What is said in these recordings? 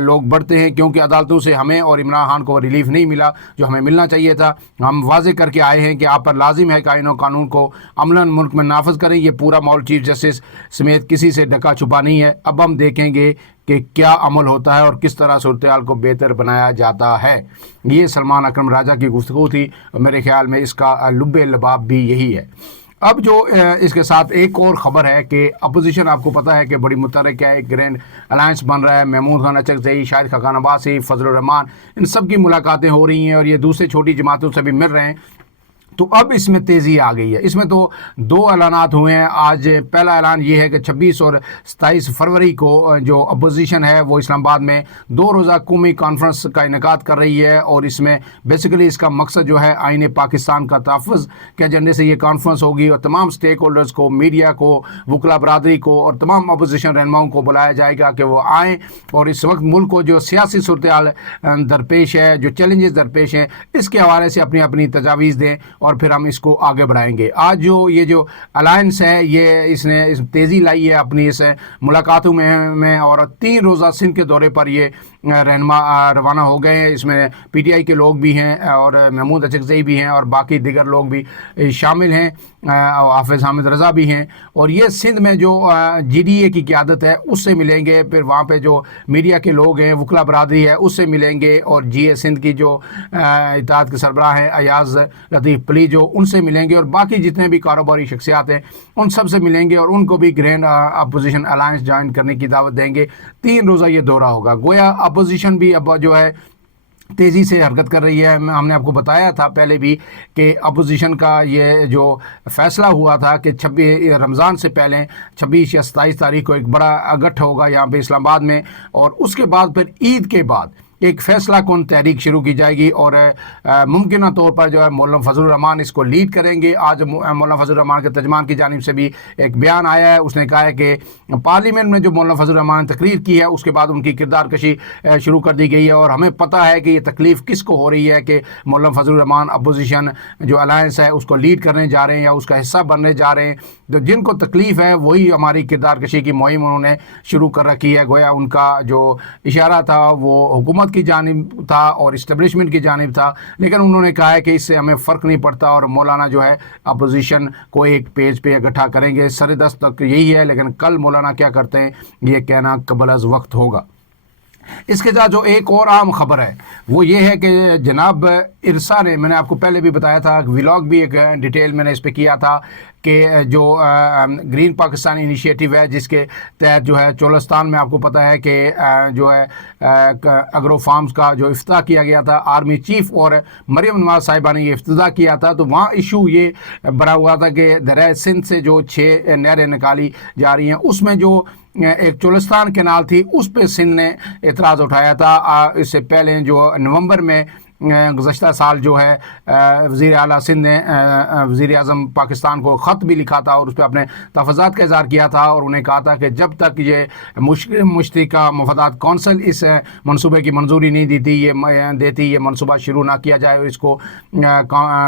لوگ بڑھتے ہیں، کیونکہ عدالتوں سے ہمیں اور عمران خان کو ریلیف نہیں ملا جو ہمیں ملنا چاہیے تھا۔ ہم واضح کر کے آئے ہیں کہ آپ پر لازم ہے کہ آئین و قانون کو عملاً ملک میں نافذ کریں۔ یہ پورا ماحول چیف جسٹس سمیت کسی سے ڈھکا چھپا نہیں ہے۔ اب ہم دیکھیں گے کہ کیا عمل ہوتا ہے اور کس طرح صورتحال کو بہتر بنایا جاتا ہے۔ یہ سلمان اکرم راجہ کی گفتگو تھی اور میرے خیال میں اس کا لب لباب بھی یہی ہے۔ اب جو اس کے ساتھ ایک اور خبر ہے کہ اپوزیشن آپ کو پتہ ہے کہ بڑی متحرک ہے، ایک گرینڈ الائنس بن رہا ہے، محمود خان اچکزئی، شاہد خاقان عباسی، فضل الرحمان، ان سب کی ملاقاتیں ہو رہی ہیں اور یہ دوسرے چھوٹی جماعتوں سے بھی مل رہے ہیں۔ تو اب اس میں تیزی آ گئی ہے۔ اس میں تو 2 اعلانات ہوئے ہیں۔ آج پہلا اعلان یہ ہے کہ 26 اور 27 فروری کو جو اپوزیشن ہے وہ اسلام آباد میں 2 روزہ قومی کانفرنس کا انعقاد کر رہی ہے، اور اس میں بیسیکلی اس کا مقصد جو ہے آئین پاکستان کا تحفظ کے ایجنڈے سے یہ کانفرنس ہوگی، اور تمام سٹیک ہولڈرز کو، میڈیا کو، وکلا برادری کو اور تمام اپوزیشن رہنماؤں کو بلایا جائے گا کہ وہ آئیں اور اس وقت ملک کو جو سیاسی صورتحال درپیش ہے، جو چیلنجز درپیش ہیں، اس کے حوالے سے اپنی اپنی تجاویز دیں اور پھر ہم اس کو آگے بڑھائیں گے۔ آج جو یہ جو الائنس ہے یہ اس نے تیزی لائی ہے اپنی اس ملاقاتوں میں، اور 3 روزہ سندھ کے دورے پر یہ رہنما روانہ ہو گئے ہیں۔ اس میں پی ٹی آئی کے لوگ بھی ہیں اور محمود اچکزئی بھی ہیں اور باقی دیگر لوگ بھی شامل ہیں، حافظ حامد رضا بھی ہیں، اور یہ سندھ میں جو جی ڈی اے کی قیادت ہے اس سے ملیں گے، پھر وہاں پہ جو میڈیا کے لوگ ہیں، وکلا برادری ہے، اس سے ملیں گے، اور جی اے سندھ کی جو اتحاد کے سربراہ ہیں ایاز لطیف پلی جو ان سے ملیں گے، اور باقی جتنے بھی کاروباری شخصیات ہیں ان سب سے ملیں گے، اور ان کو بھی گرینڈ اپوزیشن الائنس جوائن کرنے کی دعوت دیں گے۔ 3 روزہ یہ دورہ ہوگا۔ گویا اپوزیشن بھی اب جو ہے تیزی سے حرکت کر رہی ہے۔ ہم نے آپ کو بتایا تھا پہلے بھی کہ اپوزیشن کا یہ جو فیصلہ ہوا تھا کہ 26 رمضان سے پہلے 26 یا 27 تاریخ کو ایک بڑا اگٹھ ہوگا یہاں پہ اسلام آباد میں، اور اس کے بعد پھر عید کے بعد ایک فیصلہ کن تحریک شروع کی جائے گی، اور ممکنہ طور پر جو ہے مولانا فضل الرحمان اس کو لیڈ کریں گے۔ آج مولانا فضل الرحمان کے ترجمان کی جانب سے بھی ایک بیان آیا ہے، اس نے کہا ہے کہ پارلیمنٹ میں جو مولانا فضل الرحمان نے تقریر کی ہے اس کے بعد ان کی کردار کشی شروع کر دی گئی ہے، اور ہمیں پتہ ہے کہ یہ تکلیف کس کو ہو رہی ہے کہ مولانا فضل الرحمان اپوزیشن جو الائنس ہے اس کو لیڈ کرنے جا رہے ہیں یا اس کا حصہ بننے جا رہے ہیں۔ تو جن کو تکلیف ہے وہی ہماری کردار کشی کی مہم انہوں نے شروع کر رکھی ہے۔ گویا ان کا جو اشارہ تھا وہ حکومت کی جانب تھا اور اسٹیبلشمنٹ کی جانب تھا، لیکن انہوں نے کہا ہے کہ اس سے ہمیں فرق نہیں پڑتا، اور مولانا جو ہے اپوزیشن کو ایک پیج پہ اکٹھا کریں گے۔ سر دست تک یہی ہے، لیکن کل مولانا کیا کرتے ہیں یہ کہنا قبل از وقت ہوگا۔ اس کے ساتھ جو ایک اور عام خبر ہے وہ یہ ہے کہ جناب ارسا نے، میں نے آپ کو پہلے بھی بتایا تھا، ولاگ بھی ایک ڈیٹیل میں نے اس پہ کیا تھا کہ جو گرین پاکستان انیشیٹو ہے جس کے تحت جو ہے چولستان میں آپ کو پتہ ہے کہ جو ہے اگرو فارمز کا جو افتتاح کیا گیا تھا، آرمی چیف اور مریم نواز صاحبہ نے یہ افتتاح کیا تھا، تو وہاں ایشو یہ بڑا ہوا تھا کہ دریائے سندھ سے جو 6 نہریں نکالی جا رہی ہیں اس میں جو ایک چولستان کینال تھی اس پہ سندھ نے اعتراض اٹھایا تھا۔ اس سے پہلے جو نومبر میں گزشتہ سال جو ہے وزیر اعلیٰ سندھ نے وزیر اعظم پاکستان کو خط بھی لکھا تھا اور اس پہ اپنے تفضات کا اظہار کیا تھا، اور انہیں کہا تھا کہ جب تک یہ مشترکہ مفادات کونسل اس منصوبے کی منظوری نہیں دیتی یہ منصوبہ شروع نہ کیا جائے اور اس کو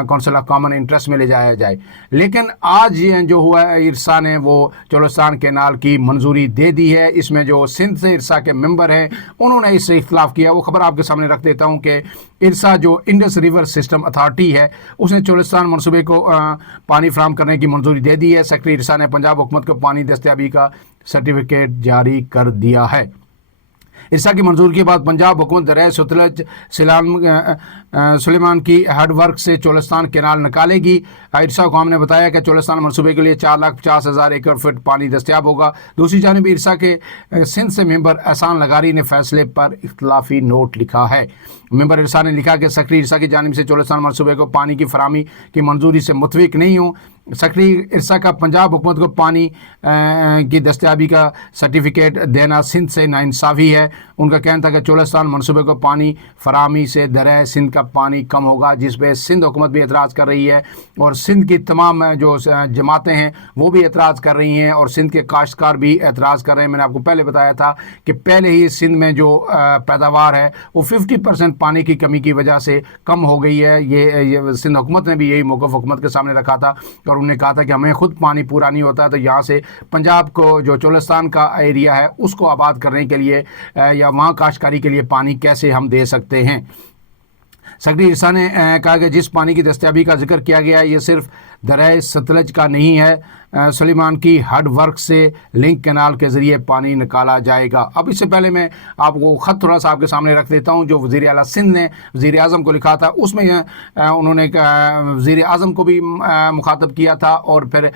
کونسل آف کامن انٹرسٹ میں لے جایا جائے۔ لیکن آج جو ہوا ہے ارسا نے وہ چولستان کینال کی منظوری دے دی ہے۔ اس میں جو سندھ سے ارسا کے ممبر ہیں انہوں نے اس سے اختلاف کیا۔ وہ خبر آپ کے سامنے رکھ دیتا ہوں کہ ارسا جو انڈس ریور سسٹم اتھارٹی ہے اس نے چولستان منصوبے کو پانی فراہم کرنے کی منظوری دے دی ہے۔ سیکرٹری ارسا نے پنجاب حکومت کو پانی دستیابی کا سرٹیفکیٹ جاری کر دیا ہے۔ ارسا کی منظور کے بعد پنجاب حکومت دریائے ستلج سلیمان کی ہیڈ ورک سے چولستان کینال نکالے گی۔ ارسا حکام نے بتایا کہ چولستان منصوبے کے لیے 4,50,000 ایکڑ فٹ پانی دستیاب ہوگا۔ دوسری جانب ارسا کے سندھ سے ممبر احسان لغاری نے فیصلے پر اختلافی نوٹ لکھا ہے۔ ممبر ارسا نے لکھا کہ سیکرٹری ارسا کی جانب سے چولستان منصوبے کو پانی کی فراہمی کی منظوری سے متفق نہیں ہوں۔ سیکرٹری ارسا کا پنجاب حکومت کو پانی کی دستیابی کا سرٹیفکیٹ دینا سندھ سے ناانصافی ہے۔ ان کا کہنا تھا کہ چولستان منصوبے کو پانی فراہمی سے دریائے سندھ کا پانی کم ہوگا، جس پہ سندھ حکومت بھی اعتراض کر رہی ہے اور سندھ کی تمام جو جماعتیں ہیں وہ بھی اعتراض کر رہی ہیں اور سندھ کے کاشتکار بھی اعتراض کر رہے ہیں۔ میں نے آپ کو پہلے بتایا تھا کہ پہلے ہی سندھ میں جو پیداوار ہے وہ 50% پانی کی کمی کی وجہ سے کم ہو گئی ہے۔ یہ سندھ حکومت نے بھی یہی موقف حکومت کے سامنے رکھا تھا اور انہوں نے کہا تھا کہ ہمیں خود پانی پورا نہیں ہوتا تو یہاں سے پنجاب کو جو چولستان کا ایریا ہے اس کو آباد کرنے کے لیے یا وہاں کاشتکاری کے لیے پانی کیسے ہم دے سکتے ہیں۔ سیکرٹری ارسا نے کہا کہ جس پانی کی دستیابی کا ذکر کیا گیا ہے یہ صرف دریائے ستلج کا نہیں ہے، سلیمان کی ہڈ ورک سے لنک کینال کے ذریعے پانی نکالا جائے گا۔ اب اس سے پہلے میں آپ کو خط تھوڑا سا آپ کے سامنے رکھ دیتا ہوں جو وزیر اعلیٰ سندھ نے وزیر اعظم کو لکھا تھا، اس میں انہوں نے وزیر اعظم کو بھی مخاطب کیا تھا اور پھر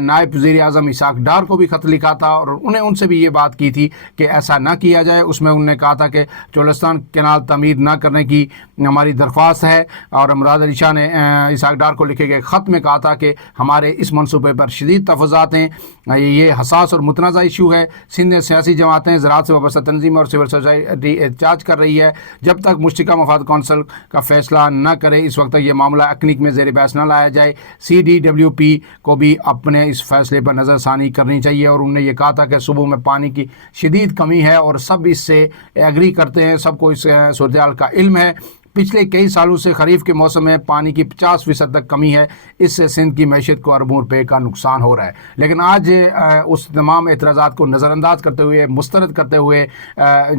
نائب وزیر اعظم اسحاق ڈار کو بھی خط لکھا تھا اور انہیں ان سے بھی یہ بات کی تھی کہ ایسا نہ کیا جائے۔ اس میں انہوں نے کہا تھا کہ چولستان کینال تعمیر نہ کرنے کی ہماری درخواست ہے، اور امراض علی شاہ نے اسحاق ڈار کو لکھے گئے خط میں کہا تھا کہ ہمارے اس منصوبے پر شدید تفاوضات ہیں، یہ حساس اور متنازع ایشو ہے۔ سندھ میں سیاسی جماعتیں، زراعت سے وابستہ تنظیمیں اور سول سوسائٹی احتجاج کر رہی ہے۔ جب تک مشترکہ مفاد کونسل کا فیصلہ نہ کرے اس وقت تک یہ معاملہ اکنیک میں زیر بحث نہ لایا جائے۔ CDWP کو بھی اپنے اس فیصلے پر نظر ثانی کرنی چاہیے، اور انہوں نے یہ کہا تھا کہ صوبوں میں پانی کی شدید کمی ہے اور سب اس سے ایگری کرتے ہیں، سب کو اس صورتحال کا علم ہے۔ پچھلے کئی سالوں سے خریف کے موسم میں پانی کی 50% تک کمی ہے، اس سے سندھ کی معیشت کو اربوں روپے کا نقصان ہو رہا ہے۔ لیکن آج اس تمام اعتراضات کو نظر انداز کرتے ہوئے، مسترد کرتے ہوئے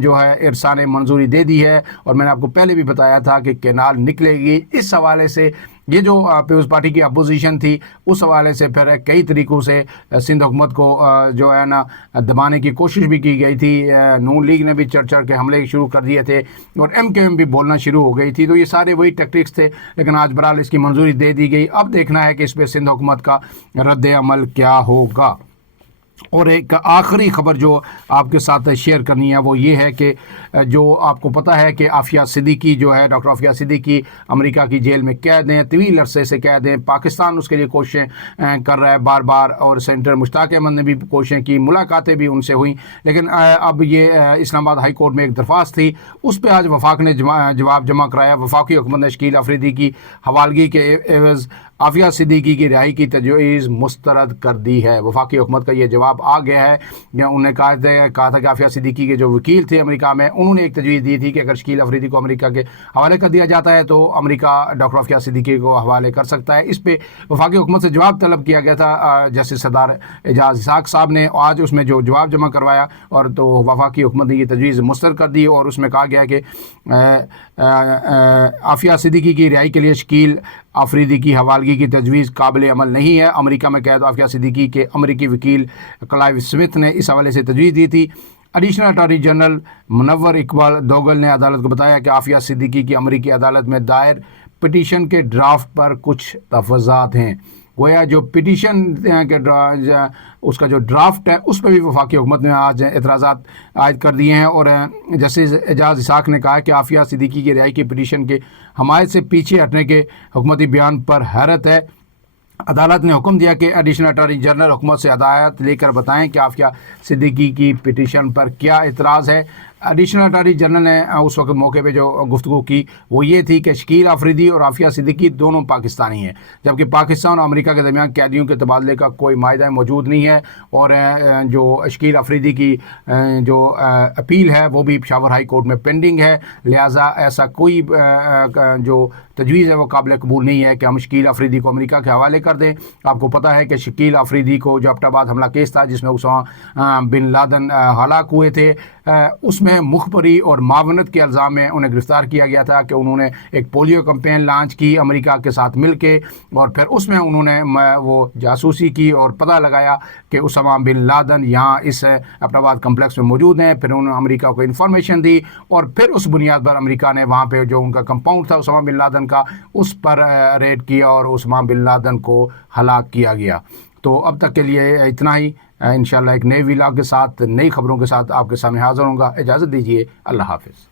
جو ہے ارسا نے منظوری دے دی ہے، اور میں نے آپ کو پہلے بھی بتایا تھا کہ کینال نکلے گی۔ اس حوالے سے یہ جو پیپلز پارٹی کی اپوزیشن تھی اس حوالے سے پھر کئی طریقوں سے سندھ حکومت کو جو ہے نا دبانے کی کوشش بھی کی گئی تھی۔ نون لیگ نے بھی چڑھ چڑھ کے حملے شروع کر دیے تھے اور MKM بھی بولنا شروع ہو گئی تھی، تو یہ سارے وہی ٹیکٹکس تھے، لیکن آج بہرحال اس کی منظوری دے دی گئی۔ اب دیکھنا ہے کہ اس پہ سندھ حکومت کا رد عمل کیا ہوگا۔ اور ایک آخری خبر جو آپ کے ساتھ شیئر کرنی ہے وہ یہ ہے کہ جو آپ کو پتہ ہے کہ عافیہ صدیقی جو ہے، ڈاکٹر عافیہ صدیقی امریکہ کی جیل میں قید ہیں، طویل عرصے سے قید ہیں۔ پاکستان اس کے لیے کوششیں کر رہا ہے بار بار، اور سینیٹر مشتاق احمد نے بھی کوششیں کی، ملاقاتیں بھی ان سے ہوئیں، لیکن اب یہ اسلام آباد ہائی کورٹ میں ایک درخواست تھی، اس پہ آج وفاق نے جواب جمع کرایا۔ وفاقی حکومت نے شکیل افریدی کی حوالگی کے عوض عافیہ صدیقی کی رہائی کی تجویز مسترد کر دی ہے۔ وفاقی حکومت کا یہ جواب آ گیا ہے، انہوں نے کہا تھا کہ عافیہ صدیقی کے جو وکیل تھے امریکہ میں، انہوں نے ایک تجویز دی تھی کہ اگر شکیل افریدی کو امریکہ کے حوالے کر دیا جاتا ہے تو امریکہ ڈاکٹر عافیہ صدیقی کو حوالے کر سکتا ہے۔ اس پہ وفاقی حکومت سے جواب طلب کیا گیا تھا جسٹس سردار اعجاز اسحاق صاحب نے، آج اس میں جو جواب جمع کروایا، اور تو وفاقی حکومت نے یہ تجویز مسترد کر دی، اور اس میں کہا گیا کہ عافیہ صدیقی کی رہائی کے لیے شکیل افریدی کی حوالگی کی تجویز قابل عمل نہیں ہے۔ امریکہ میں قید عافیہ صدیقی کے امریکی وکیل کلائیو سمتھ نے اس حوالے سے تجویز دی تھی۔ ایڈیشنل اٹارنی جنرل منور اقبال دوگل نے عدالت کو بتایا کہ عافیہ صدیقی کی امریکی عدالت میں دائر پٹیشن کے ڈرافٹ پر کچھ تفاوضات ہیں۔ گویا جو پٹیشن کے اس کا جو ڈرافٹ ہے اس پہ بھی وفاقی حکومت نے آج اعتراضات عائد کر دیے ہیں، اور جسٹس اعجاز اسحاق نے کہا کہ عافیہ صدیقی کی رہائی کی پٹیشن کے حمایت سے پیچھے ہٹنے کے حکومتی بیان پر حیرت ہے۔ عدالت نے حکم دیا کہ ایڈیشنل اٹارنی جنرل حکومت سے ہدایت لے کر بتائیں کہ عافیہ صدیقی کی پٹیشن پر کیا اعتراض ہے۔ ایڈیشنل اٹارنی جنرل نے اس وقت موقع پہ جو گفتگو کی وہ یہ تھی کہ شکیل افریدی اور عافیہ صدیقی دونوں پاکستانی ہیں، جبکہ پاکستان اور امریکہ کے درمیان قیدیوں کے تبادلے کا کوئی معاہدہ موجود نہیں ہے، اور جو شکیل افریدی کی جو اپیل ہے وہ بھی پشاور ہائی کورٹ میں پینڈنگ ہے، لہٰذا ایسا کوئی جو تجویز ہے وہ قابل قبول نہیں ہے کہ ہم شکیل افریدی کو امریکہ کے حوالے کر دیں۔ آپ کو پتہ ہے کہ شکیل افریدی کو جو ایبٹ آباد حملہ کیس تھا جس میں اسامہ بن لادن ہلاک ہوئے تھے، اس میں مخبری اور معاونت کے الزام میں انہیں گرفتار کیا گیا تھا کہ انہوں نے ایک پولیو کمپین لانچ کی امریکہ کے ساتھ مل کے، اور پھر اس میں انہوں نے وہ جاسوسی کی اور پتہ لگایا کہ اسامہ بن لادن یہاں اس ایبٹ آباد کمپلیکس میں موجود ہیں۔ پھر انہوں نے امریکہ کو انفارمیشن دی، اور پھر اس بنیاد پر امریکہ نے وہاں پہ جو ان کا کمپاؤنڈ تھا اسامہ بن لادن کا، اس پر ریڈ کیا اور اسامہ بن لادن کو ہلاک کیا گیا۔ تو اب تک کے لیے اتنا ہی، انشاءاللہ ایک نئے ویلاگ کے ساتھ، نئی خبروں کے ساتھ آپ کے سامنے حاضر ہوں گا۔ اجازت دیجیے، اللہ حافظ۔